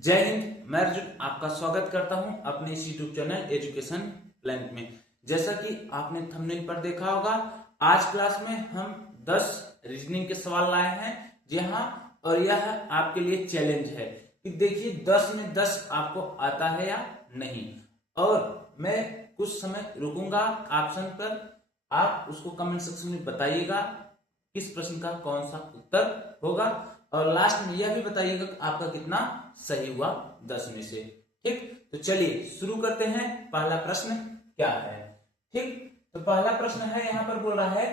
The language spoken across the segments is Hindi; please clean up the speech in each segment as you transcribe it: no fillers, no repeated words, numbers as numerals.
जय हिंद। मैं अर्जुन आपका स्वागत करता हूं अपने इस यूट्यूब चैनल एजुकेशन प्लान में। जैसा कि आपने थंबनेल पर देखा होगा, आज क्लास में हम 10 रीजनिंग के सवाल लाए हैं। जी हाँ, और यह आपके लिए चैलेंज है कि देखिए 10 में 10 आपको आता है या नहीं। और मैं कुछ समय रुकूंगा ऑप्शन पर, आप उसको कमेंट सेक्शन में बताइएगा किस प्रश्न का कौन सा उत्तर होगा, और लास्ट में यह भी बताइएगा कि आपका कितना सही हुआ 10 में से। ठीक, तो चलिए शुरू करते हैं। पहला प्रश्न क्या है? ठीक, तो पहला प्रश्न है, यहां पर बोल रहा है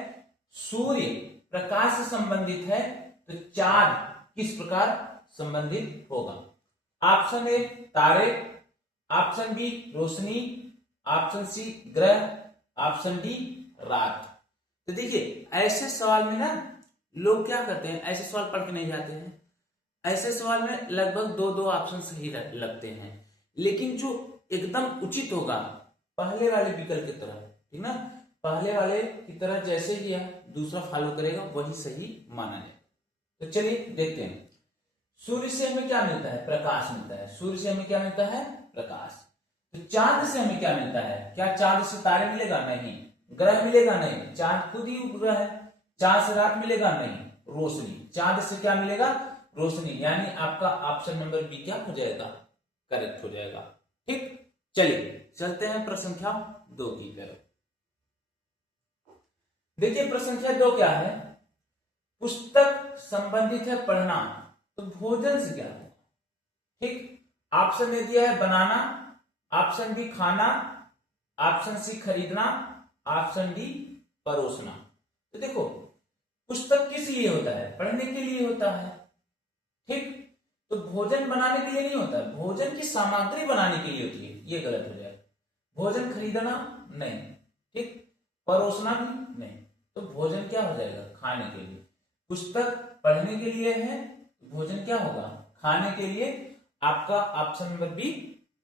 सूर्य प्रकाश से संबंधित है तो चांद किस प्रकार संबंधित होगा? ऑप्शन ए तारे, ऑप्शन बी रोशनी, ऑप्शन सी ग्रह, ऑप्शन डी रात। तो देखिए ऐसे सवाल में ना लोग क्या करते हैं, ऐसे सवाल पढ़ के नहीं जाते हैं। ऐसे सवाल में लगभग दो दो ऑप्शन सही लगते हैं, लेकिन जो एकदम उचित होगा पहले वाले विकल्प की तरह, ठीक ना, पहले वाले की तरह जैसे ही यह दूसरा फॉलो करेगा वही सही माना जाए। तो चलिए देखते हैं। सूर्य से हमें क्या मिलता है? प्रकाश मिलता है। सूर्य से हमें क्या मिलता है? प्रकाश। तो चांद से हमें क्या मिलता है? क्या चांद से तारे मिलेगा? नहीं। ग्रह मिलेगा? नहीं, चांद खुद ही उपग्रह है। चांद से रात मिलेगा? नहीं। रोशनी, चांद से क्या मिलेगा? रोशनी। यानी आपका ऑप्शन नंबर बी क्या हो जाएगा? करेक्ट हो जाएगा। ठीक, चलिए चलते हैं प्रश्न संख्या 2 की तरफ। देखिए प्रश्न संख्या 2 क्या है? पुस्तक संबंधित है पढ़ना, तो भोजन से क्या होगा? ठीक, ऑप्शन ए दिया है बनाना, ऑप्शन बी खाना, ऑप्शन सी खरीदना, ऑप्शन डी परोसना। तो देखो पुस्तक किस लिए होता है? पढ़ने के लिए होता है। ठीक, तो भोजन बनाने के लिए नहीं होता है, भोजन की सामग्री बनाने के लिए होती है, ये गलत हो जाएगा। भोजन खरीदना नहीं, ठीक, परोसना भी नहीं, तो भोजन क्या हो जाएगा? खाने के लिए। पुस्तक पढ़ने के लिए है, भोजन क्या होगा? खाने के लिए। आपका ऑप्शन नंबर बी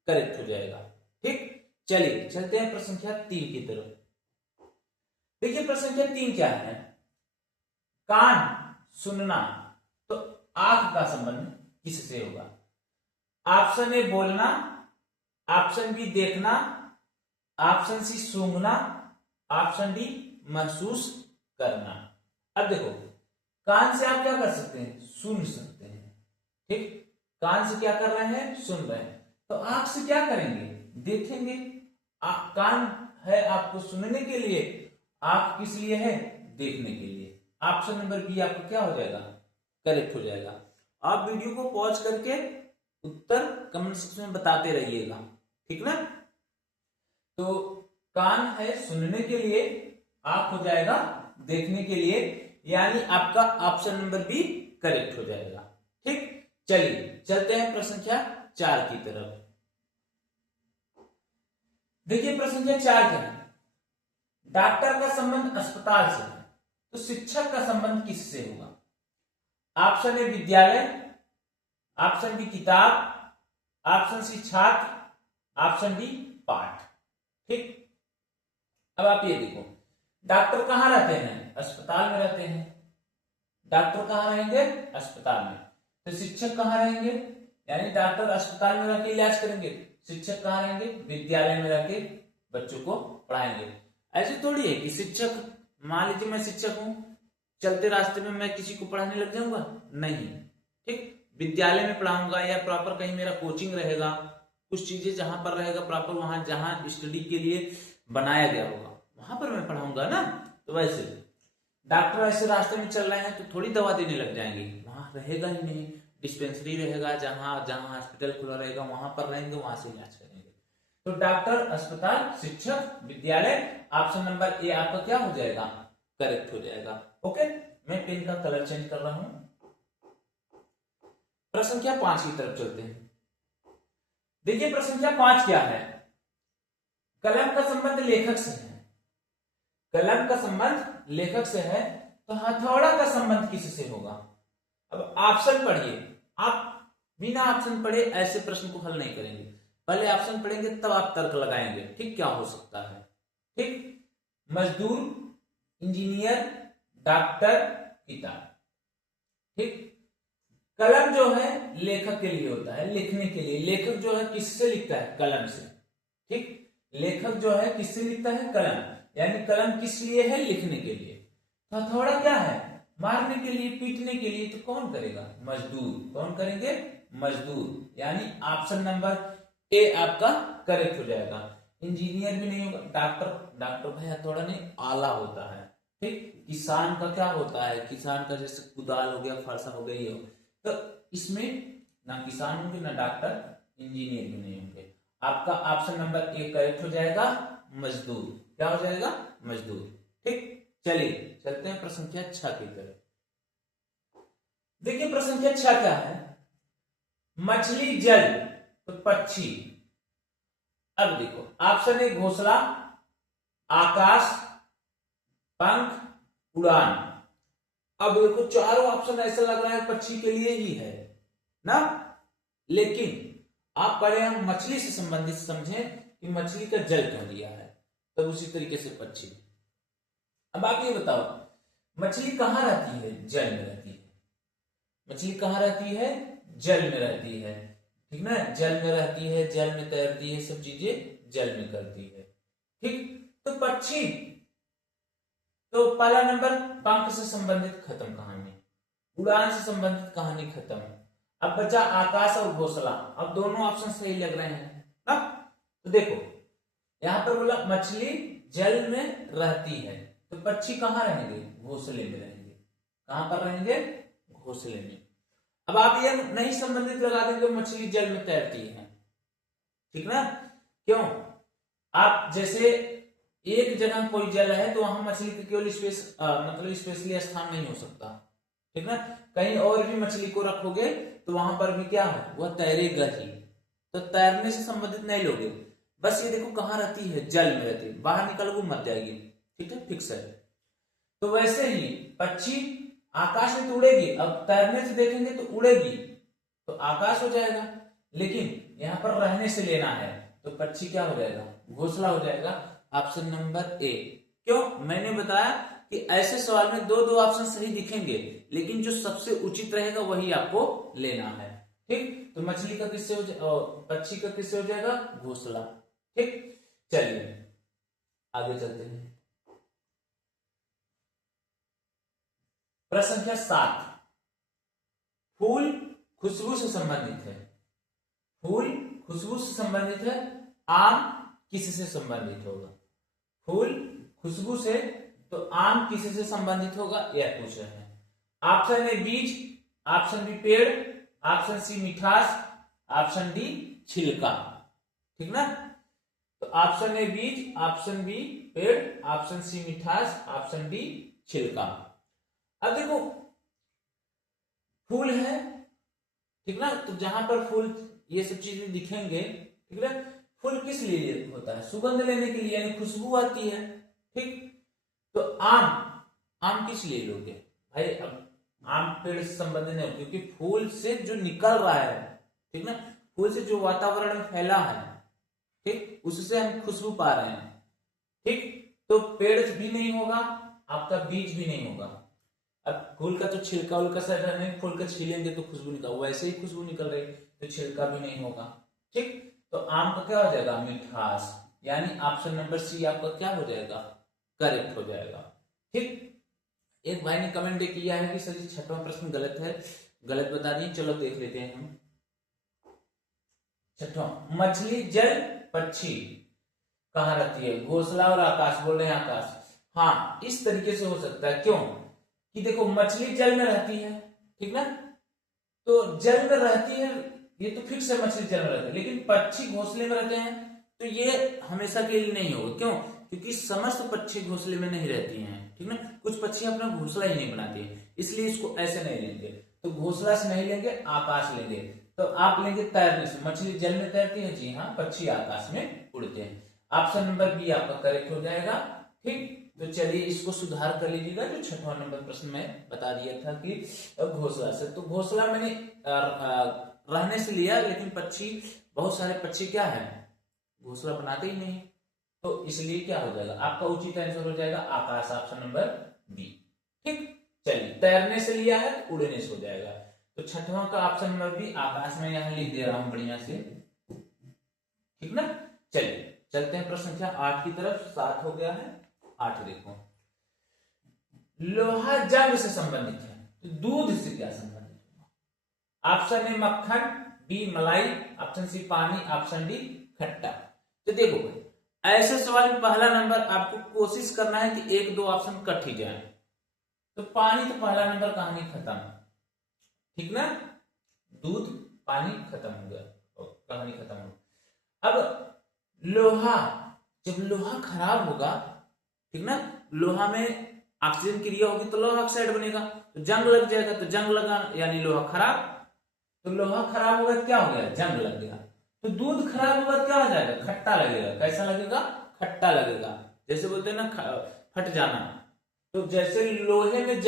करेक्ट हो जाएगा। ठीक, चलिए चलते हैं प्रश्न संख्या 3 की तरफ। देखिए प्रश्न संख्या 3 क्या है? कान सुनना, तो आंख का संबंध किससे होगा? ऑप्शन ए बोलना, ऑप्शन बी देखना, ऑप्शन सी सूंघना, ऑप्शन डी महसूस करना। अब देखो कान से आप क्या कर सकते हैं? सुन सकते हैं। ठीक, कान से क्या कर रहे हैं? सुन रहे हैं। तो आंख से क्या करेंगे? देखेंगे। कान है आपको सुनने के लिए, आंख किस लिए है? देखने के लिए। ऑप्शन नंबर बी आपका क्या हो जाएगा? करेक्ट हो जाएगा। आप वीडियो को पॉज करके उत्तर कमेंट सेक्शन में बताते रहिएगा, ठीक ना। तो कान है सुनने के लिए, आंख हो जाएगा देखने के लिए, यानी आपका ऑप्शन नंबर बी करेक्ट हो जाएगा। ठीक, चलिए चलते हैं प्रश्न संख्या 4 की तरफ। देखिए प्रश्न संख्या 4 क्या है? डॉक्टर का संबंध अस्पताल से है, तो शिक्षक का संबंध किससे होगा? ऑप्शन ए विद्यालय, ऑप्शन बी किताब, ऑप्शन सी छात्र, ऑप्शन डी पाठ। ठीक, अब आप ये देखो डॉक्टर कहां रहते हैं? अस्पताल में रहते हैं। डॉक्टर कहां रहेंगे? अस्पताल में। तो शिक्षक कहां रहेंगे? यानी डॉक्टर अस्पताल में रहकर इलाज करेंगे, शिक्षक कहां रहेंगे? विद्यालय में रहकर बच्चों को पढ़ाएंगे। ऐसे थोड़ी है कि शिक्षक, मान लीजिए मैं शिक्षक हूं, चलते रास्ते में मैं किसी को पढ़ाने लग जाऊंगा? नहीं। ठीक, विद्यालय में पढ़ाऊंगा या प्रॉपर कहीं मेरा कोचिंग रहेगा, कुछ चीजें जहां पर रहेगा प्रॉपर, वहां जहां स्टडी के लिए बनाया गया होगा वहां पर मैं पढ़ाऊंगा ना। तो वैसे डॉक्टर ऐसे रास्ते में चल रहे हैं तो थोड़ी दवा देने लग जाएंगे, वहां रहेगा ही नहीं। डिस्पेंसरी रहेगा, जहां जहां हॉस्पिटल खुला रहेगा वहां पर रहेंगे, वहां से इलाज करेंगे। तो डॉक्टर, अस्पताल, शिक्षक, विद्यालय, ऑप्शन नंबर ए आपका क्या हो जाएगा? करेक्ट हो जाएगा। ओके, मैं पेन का कलर चेंज कर रहा हूं। प्रश्न संख्या 5 की तरफ चलते हैं। देखिए प्रश्न संख्या 5 क्या है? कलम का संबंध लेखक से है। कलम का संबंध लेखक से है, तो हथौड़ा का संबंध किससे होगा? अब ऑप्शन पढ़िए। आप बिना ऑप्शन पढ़े ऐसे प्रश्न को हल नहीं करेंगे, पहले ऑप्शन पढ़ेंगे तब आप तर्क लगाएंगे। ठीक, क्या हो सकता है? ठीक, मजदूर, इंजीनियर, डॉक्टर, पिता। ठीक, कलम जो है लेखक के लिए होता है, लिखने के लिए। लेखक जो है किससे लिखता है? कलम से। ठीक, लेखक जो है किससे लिखता है? कलम। यानी कलम किस लिए है? लिखने के लिए। तो हथौड़ा क्या है? मारने के लिए, पीटने के लिए। तो कौन करेगा? मजदूर। कौन करेंगे? मजदूर। यानी ऑप्शन नंबर ए आपका करेक्ट हो जाएगा। इंजीनियर भी नहीं होगा, डॉक्टर भाई हथौड़ा नहीं, आला होता है। ठीक, किसान का क्या होता है? किसान का जैसे कुदाल हो गया, फरसा हो गई हो। तो इसमें ना किसान होंगे ना डॉक्टर, इंजीनियर भी नहीं होंगे। आपका ऑप्शन नंबर ए करेक्ट हो जाएगा, मजदूर। क्या हो जाएगा? मजदूर। ठीक, चलिए चलते हैं प्रश्न संख्या 6 की तरफ। देखिए प्रश्न संख्या 6 क्या है? मछली जल तो पक्षी। अब देखो ऑप्शन ए घोंसला, आकाश, पंख, उड़ान। अब देखो चारों ऑप्शन ऐसा लग रहा है पक्षी के लिए ही है ना, लेकिन आप पहले हम मछली से संबंधित समझें कि मछली का जल क्यों दिया है, तब उसी तरीके से पक्षी। अब आप ये बताओ मछली कहां रहती है? जल में रहती है। मछली कहां रहती है? जल में रहती है। ठीक ना, जल में रहती है, जल में तैरती है, सब चीजें जल में करती है। ठीक, तो पक्षी तो पहला नंबर पंख से संबंधित खत्म कहानी, उड़ान से संबंधित कहानी खत्म। अब बचा आकाश और घोंसला। अब दोनों ऑप्शन सही लग रहे हैं ना। तो देखो यहां पर बोला मछली जल में रहती है, तो पक्षी कहां रहेंगे? घोंसले में रहेंगे। कहां पर रहेंगे? घोंसले में। अब आप ये नहीं संबंधित लगा देंगे मछली जल में तैरती है, ठीक ना। क्यों? आप जैसे एक जगह कोई जल है तो वहां मछली का केवल मतलब स्पेशली स्थान नहीं हो सकता, ठीक ना। कहीं और भी मछली को रखोगे तो वहां पर भी क्या है? वह तैरेगा ही। तो तैरने से संबंधित नहीं लोगे। बस ये देखो कहां रहती है? जल में रहती है। बाहर निकल वो मर जाएगी। ठीक है, फिक्स है। तो वैसे ही पक्षी आकाश में तो उड़ेगी, अब तैरने से देखेंगे तो उड़ेगी, तो आकाश हो जाएगा। लेकिन यहां पर रहने से लेना है तो पक्षी क्या हो जाएगा? घोंसला हो जाएगा। Option number A. क्यों? मैंने बताया कि ऐसे सवाल में दो दो ऑप्शन सही दिखेंगे, लेकिन जो सबसे उचित रहेगा वही आपको लेना है। ठीक, तो मछली का किससे हो पक्षी का किससे हो जाएगा? घोंसला। ठीक, चलिए आगे चलते हैं। प्रश्न संख्या 7, फूल खुशबू से संबंधित है। फूल खुशबू से संबंधित है, आम किससे संबंधित होगा? फूल खुशबू से, तो आम किससे संबंधित होगा? यह पूछ रहे हैं। ऑप्शन ए बीज, ऑप्शन बी पेड़, ऑप्शन सी मिठास, ऑप्शन डी छिलका। ठीक ना, तो ऑप्शन ए बीज, ऑप्शन बी पेड़, ऑप्शन सी मिठास, ऑप्शन डी छिलका। अब देखो फूल है, ठीक ना, तो जहां पर फूल ये सब चीजें दिखेंगे, ठीक ना, फूल किस लिए होता है? सुगंध लेने के लिए, यानी खुशबू आती है। ठीक, तो आम किस लिए लोगे भाई? अब आम पेड़ से संबंधित नहीं, क्योंकि फूल से जो निकल रहा है, ठीक ना, फूल से जो वातावरण में फैला है, ठीक, उससे हम खुशबू पा रहे हैं। ठीक, तो पेड़ भी नहीं होगा, आपका बीज भी नहीं होगा। अब फूल का तो छिलका उलका से नहीं, फूल का छीलेंगे तो खुशबू निकल, वैसे ही खुशबू निकल रही, तो छिलका भी नहीं होगा। ठीक, तो आम का क्या हो जाएगा? मिठास। यानी ऑप्शन नंबर सी आपका क्या हो जाएगा? करेक्ट हो जाएगा। ठीक, एक भाई ने कमेंट किया है कि सर जी 6वां प्रश्न गलत है, गलत बता दिए। चलो देख लेते हैं हम। 6वां, मछली जल पक्षी कहां रहती है? घोंसला और आकाश। बोल रहे हैं आकाश। हाँ, इस तरीके से हो सकता है। क्यों? कि देखो मछली जल में रहती है, ठीक ना, तो जल में रहती है, ये तो फिक्स है, मछली जल में रहती है। लेकिन पक्षी घोंसले में रहते हैं, तो ये हमेशा के लिए नहीं होगा। क्यों? क्योंकि समस्त पक्षी घोंसले में नहीं रहती हैं, ठीक ना। कुछ पक्षी अपना घोंसला ही नहीं बनाती है, इसलिए इसको ऐसे नहीं लेंगे। तो घोंसला से नहीं लेंगे, आकाश लेंगे। तो आप लेंगे तैरने से। मछली जल में तैरती है, जी हाँ, पक्षी आकाश में उड़ते हैं। ऑप्शन नंबर बी आपका करेक्ट हो जाएगा। ठीक, तो चलिए इसको सुधार कर लीजिएगा। जो 6वां नंबर प्रश्न में बता दिया था कि घोंसला से, तो घोंसला मैंने रहने से लिया, लेकिन पक्षी, बहुत सारे पक्षी क्या है? घोंसला बनाते ही नहीं, तो इसलिए क्या हो जाएगा? आपका उचित आंसर हो जाएगा आकाश, ऑप्शन नंबर बी। ठीक, चलिए तैरने से लिया है, उड़ने से हो जाएगा। तो छठवां का ऑप्शन नंबर भी आकाश में यहां लिख दे रहा हूं बढ़िया से, ठीक ना। चलिए चलते हैं प्रश्न संख्या 8 की तरफ। 7 हो गया है, 8 देखो। लोहा जंग से संबंधित है तो दूध से क्या संबंधित होगा? ऑप्शन ए मक्खन, बी मलाई, ऑप्शन सी पानी, ऑप्शन डी खट्टा। तो देखो भाई, ऐसे सवाल में पहला नंबर आपको कोशिश करना है कि एक दो ऑप्शन कट ही जाए। तो पानी तो पहला नंबर, कहानी खत्म, ठीक ना। दूध पानी खत्म हो गया, कहानी खत्म हो गई। अब लोहा, जब लोहा खराब होगा, ठीक ना, लोहा में ऑक्सीजन क्रिया होगी तो लोहा ऑक्साइड बनेगा, तो जंग लग जाएगा, तो जंग लगा यानी लोहा खराब। तो लोहा खराब होगा क्या हो गया? जंग लग गया। तो दूध खराब होगा क्या हो जाएगा? खट्टा लगेगा। कैसा लगेगा? खट्टा लगेगा। जैसे बोलते हैं ना फट जाना। तो जैसे लोहे में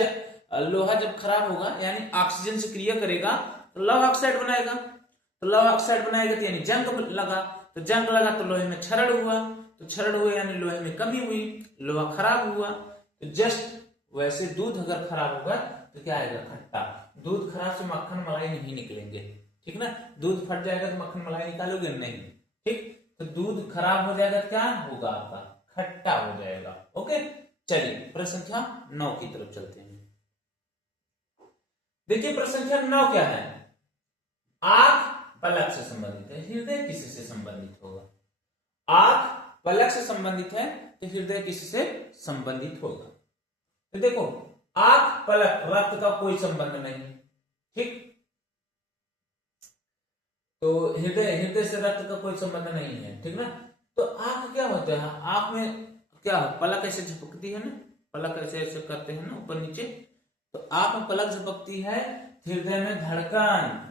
लोहा जब खराब होगा यानी ऑक्सीजन से क्रिया करेगा तो लोहा ऑक्साइड बनाएगा, तो लोहा ऑक्साइड बनाएगा तो यानी जंग लगा, तो जंग लगा तो लोहे में क्षरण हुआ, तो क्षरण हुआ यानी लोहे में कमी हुई, लोहा खराब हुआ। तो जस्ट वैसे दूध अगर खराब होगा तो क्या आएगा? खट्टा। दूध खराब से मक्खन मलाई नहीं निकलेंगे, ठीक ना। दूध फट जाएगा तो मक्खन मलाई निकालोगे नहीं, ठीक। तो दूध खराब हो जाएगा, क्या होगा? आपका खट्टा हो जाएगा। ओके, चलिए प्रश्न संख्या 9 की तरफ चलते हैं। देखिए प्रश्न संख्या 9 क्या है? आंख पलक से संबंधित है, हृदय किससे संबंधित होगा? आंख पलक से संबंधित है तो हृदय किससे संबंधित होगा? तो देखो, आंख पलक रक्त का कोई संबंध नहीं, ठीक। तो हृदय से रक्त का कोई संबंध नहीं है, ठीक ना। तो आंख क्या होता है? आंख में क्या है? पलक ऐसे झपकती है ना, पलक ऐसे ऐसे करते हैं ना ऊपर नीचे, तो आंख में पलक झपकती है, हृदय में धड़कन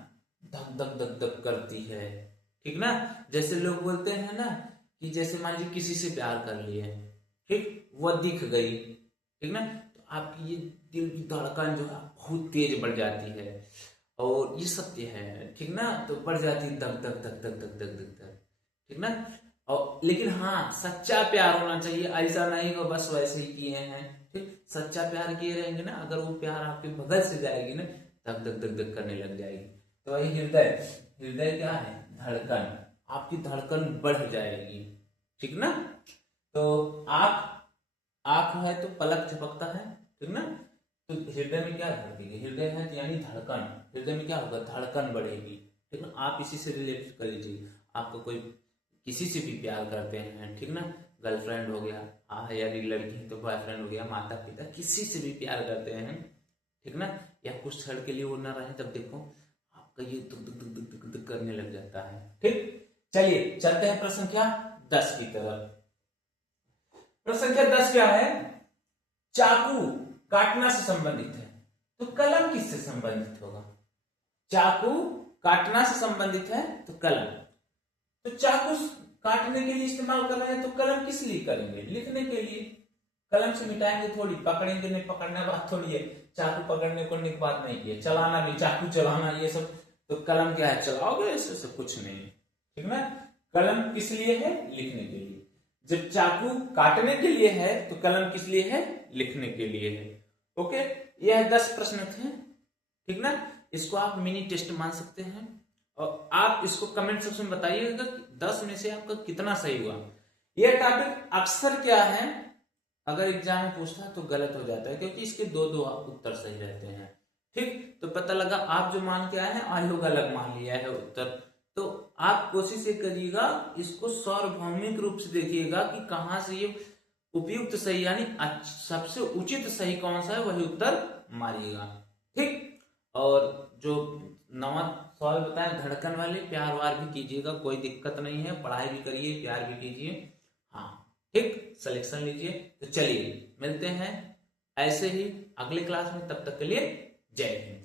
धक धक धक धक करती है, ठीक ना। जैसे लोग बोलते हैं ना कि जैसे मान लीजिए किसी से प्यार कर लिए, ठीक, वो दिख गई, ठीक ना, तो आपकी ये दिल की धड़कन जो है बहुत तेज बढ़ जाती है, और ये सत्य है, ठीक ना। तो बढ़ जाती है धक धक धक धक धक धक धक धक, ठीक ना। और लेकिन हाँ, सच्चा प्यार होना चाहिए, ऐसा नहीं हो बस वैसे ही किए हैं, ठीक। सच्चा प्यार किए रहेंगे ना, अगर वो प्यार आपके बगल से जाएगी ना, धक धक धक धक करने लग जाएगी। तो वही हृदय, हृदय क्या है? धड़कन, आपकी धड़कन बढ़ जाएगी, ठीक ना। तो आंख है तो पलक झपकता है, ठीक ना। तो हृदय में क्या धड़केगी? हृदय है तो यानी धड़कन, हृदय में क्या होगा? धड़कन बढ़ेगी, ठीक ना। आप इसी से रिलेट कर लीजिए, आपको कोई किसी से भी प्यार करते हैं, ठीक ना, गर्लफ्रेंड हो गया, यदि लड़की है तो बॉयफ्रेंड हो गया, माता पिता, किसी से भी प्यार करते हैं, ठीक ना, या कुछ क्षण के लिए वो ना रहे, तब देखो आपका ये दुख दुख दुख दुख दुख दुख करने लग जाता है, ठीक। चलिए चलते हैं प्रश्न संख्या 10 की तरफ। प्रश्न संख्या 10 क्या है? चाकू काटना से संबंधित है तो कलम किससे संबंधित होगा? चाकू काटना से संबंधित है तो कलम, तो चाकू काटने के लिए इस्तेमाल कर रहे हैं तो कलम किस लिए करेंगे? लिखने के लिए। कलम से मिटाएंगे थोड़ी, पकड़ेंगे नहीं, पकड़ना बात थोड़ी है। चाकू पकड़ने को की बात नहीं है, चलाना भी, चाकू चलाना, ये सब तो कलम क्या है? चलाओगे, ऐसे सब कुछ नहीं, ठीक ना। कलम किस लिए है? लिखने के लिए। जब चाकू काटने के लिए है तो कलम किस लिए है? लिखने के लिए है। ओके, यह 10 प्रश्न थे, ठीक ना। इसको आप मिनी टेस्ट मान सकते हैं, और आप इसको कमेंट सेक्शन में बताइएगा कि 10 में से आपका कितना सही हुआ। यह टॉपिक अक्सर क्या है, अगर एग्जाम में पूछता है तो गलत हो जाता है, क्योंकि इसके दो उत्तर सही रहते हैं, ठीक। तो पता लगा आप जो मान के आए हैं आयोग अलग मान लिया है उत्तर। तो आप कोशिश ये करिएगा, इसको सार्वभौमिक रूप से देखिएगा कि कहां से ये उपयुक्त सही यानी सबसे उचित सही कौन सा है, वही उत्तर मारिएगा, ठीक। और जो 9वां सवाल बताया धड़कन वाले, प्यार वार भी कीजिएगा, कोई दिक्कत नहीं है, पढ़ाई भी करिए, प्यार भी कीजिए, हाँ ठीक, सिलेक्शन लीजिए। तो चलिए मिलते हैं ऐसे ही अगले क्लास में, तब तक के लिए जय हिंद।